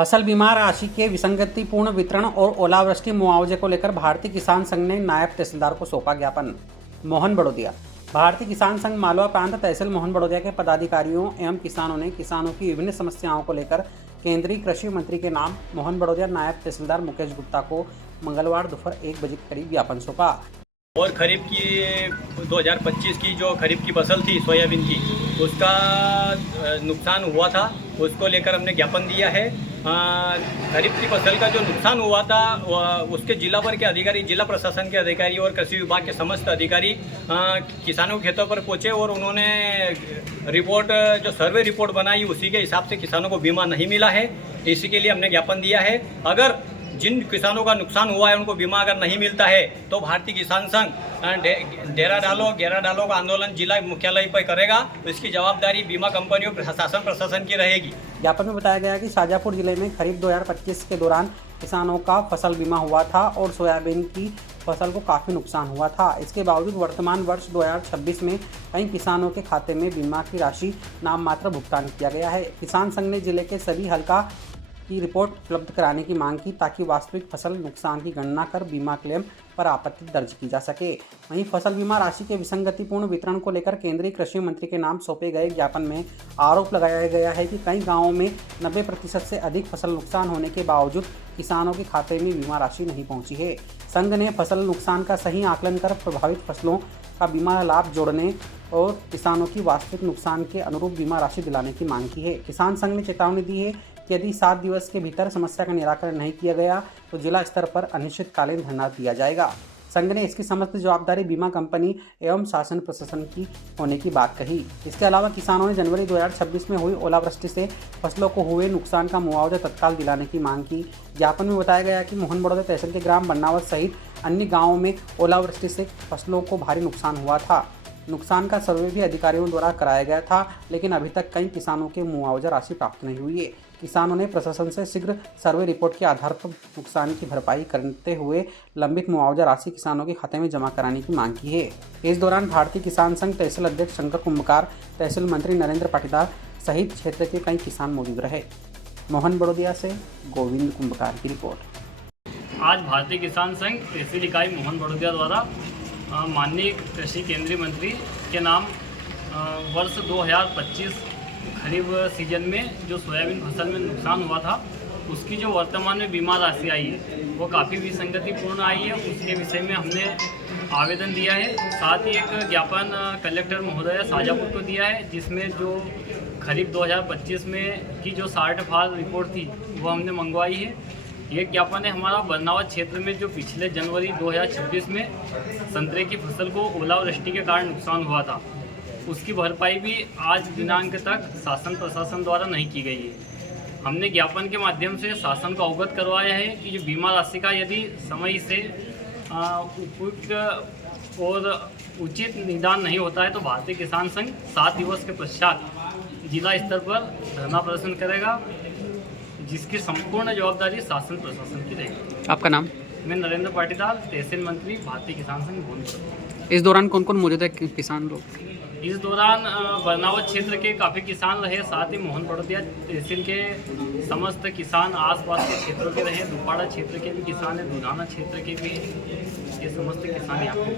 फसल बीमा राशि के विसंगतिपूर्ण वितरण और ओलावृष्टि मुआवजे को लेकर भारतीय किसान संघ ने नायब तहसीलदार को सौंपा ज्ञापन। मोहन बड़ोदिया। भारतीय किसान संघ मालवा प्रांत तहसील मोहन बड़ोदिया के पदाधिकारियों एवं किसानों ने किसानों की विभिन्न समस्याओं को लेकर केंद्रीय कृषि मंत्री के नाम मोहन बड़ोदिया नायब तहसीलदार मुकेश गुप्ता को मंगलवार दोपहर 1 बजे के करीब ज्ञापन सौंपा। और खरीफ की 2025 की जो खरीफ की फसल थी सोयाबीन की, उसका नुकसान हुआ था, उसको लेकर हमने ज्ञापन दिया है। खरीफ की फसल का जो नुकसान हुआ था उसके जिला भर के अधिकारी, जिला प्रशासन के अधिकारी और कृषि विभाग के समस्त अधिकारी किसानों के खेतों पर पहुंचे और उन्होंने रिपोर्ट, जो सर्वे रिपोर्ट बनाई, उसी के हिसाब से किसानों को बीमा नहीं मिला है। इसी के लिए हमने ज्ञापन दिया है। अगर जिन किसानों का नुकसान हुआ है उनको बीमा अगर नहीं मिलता है तो भारतीय किसान संघ घेरा डालो का आंदोलन जिला मुख्यालय पर करेगा। तो इसकी जवाबदारी बीमा कंपनियों, प्रशासन की रहेगी। ज्ञापन में बताया गया कि शाजापुर जिले में खरीफ 2025 के दौरान किसानों का फसल बीमा हुआ था और सोयाबीन की फसल को काफ़ी नुकसान हुआ था। इसके बावजूद वर्तमान वर्ष 2026 में कई किसानों के खाते में बीमा की राशि नाम मात्र भुगतान किया गया है। किसान संघ ने जिले के सभी हल्का की रिपोर्ट उपलब्ध कराने की मांग की ताकि वास्तविक फसल नुकसान की गणना कर बीमा क्लेम पर आपत्ति दर्ज की जा सके। वहीं फसल बीमा राशि के विसंगतिपूर्ण वितरण को लेकर केंद्रीय कृषि मंत्री के नाम सौंपे गए ज्ञापन में आरोप लगाया गया है कि कई गांवों में 90% से अधिक फसल नुकसान होने के बावजूद किसानों के खाते में बीमा राशि नहीं पहुंची है। संघ ने फसल नुकसान का सही आकलन कर प्रभावित फसलों का बीमा लाभ जोड़ने और किसानों की वास्तविक नुकसान के अनुरूप बीमा राशि दिलाने की मांग की है। किसान संघ ने चेतावनी दी है कि यदि 7 दिवस के भीतर समस्या का निराकरण नहीं किया गया तो जिला स्तर पर अनिश्चितकालीन धरना दिया जाएगा। संघ ने इसकी समस्त जवाबदारी बीमा कंपनी एवं शासन प्रशासन की होने की बात कही। इसके अलावा किसानों ने जनवरी 2026 में हुई ओलावृष्टि से फसलों को हुए नुकसान का मुआवजा तत्काल दिलाने की मांग की। ज्ञापन में बताया गया कि मोहन बड़ोदिया तहसील के ग्राम बन्नावत सहित अन्य गाँवों में ओलावृष्टि से फसलों को भारी नुकसान हुआ था। नुकसान का सर्वे भी अधिकारियों द्वारा कराया गया था, लेकिन अभी तक कई किसानों के मुआवजा राशि प्राप्त नहीं हुई है। किसानों ने प्रशासन से शीघ्र सर्वे रिपोर्ट के आधार पर नुकसान की भरपाई करते हुए लंबित मुआवजा राशि किसानों के खाते में जमा कराने की मांग की है। इस दौरान भारतीय किसान संघ तहसील अध्यक्ष शंकर कुंभकार, तहसील मंत्री नरेंद्र पाटीदार सहित क्षेत्र के कई किसान मौजूद रहे। मोहन बड़ोदिया से गोविंद कुंभकार की रिपोर्ट। आज भारतीय किसान संघ तहसील इकाई मोहन बड़ोदिया द्वारा माननीय कृषि केंद्रीय मंत्री के नाम वर्ष 2025 खरीफ सीजन में जो सोयाबीन फसल में नुकसान हुआ था उसकी जो वर्तमान में बीमा राशि आई है वो काफ़ी विसंगतिपूर्ण आई है। उसके विषय में हमने आवेदन दिया है। साथ ही एक ज्ञापन कलेक्टर महोदय शाजापुर को दिया है, जिसमें जो खरीफ 2025 में की जो सर्टिफाइड रिपोर्ट थी वो हमने मंगवाई है। ये ज्ञापन है हमारा बन्नावत क्षेत्र में जो पिछले जनवरी 2026 में संतरे की फसल को ओलावृष्टि के कारण नुकसान हुआ था, उसकी भरपाई भी आज दिनांक तक शासन प्रशासन द्वारा नहीं की गई है। हमने ज्ञापन के माध्यम से शासन को अवगत करवाया है कि जो बीमा राशि का यदि समय से उपयुक्त और उचित निदान नहीं होता है तो भारतीय किसान संघ 7 दिवस के पश्चात जिला स्तर पर धरना प्रदर्शन करेगा, जिसकी संपूर्ण जवाबदारी शासन प्रशासन की रहेगी। आपका नाम? मैं नरेंद्र पाटीदार, तहसील मंत्री, भारतीय किसान संघ भोनपुर। इस दौरान कौन कौन मौजूद है किसान लोग? इस दौरान बरनावत क्षेत्र के काफ़ी किसान रहे, साथ ही मोहन बड़ोदिया तहसील के समस्त किसान, आसपास के क्षेत्रों के रहे, दुपाड़ा क्षेत्र के भी किसान हैं, दुधाना क्षेत्र के भी हैं। ये समस्त किसान यहाँ पर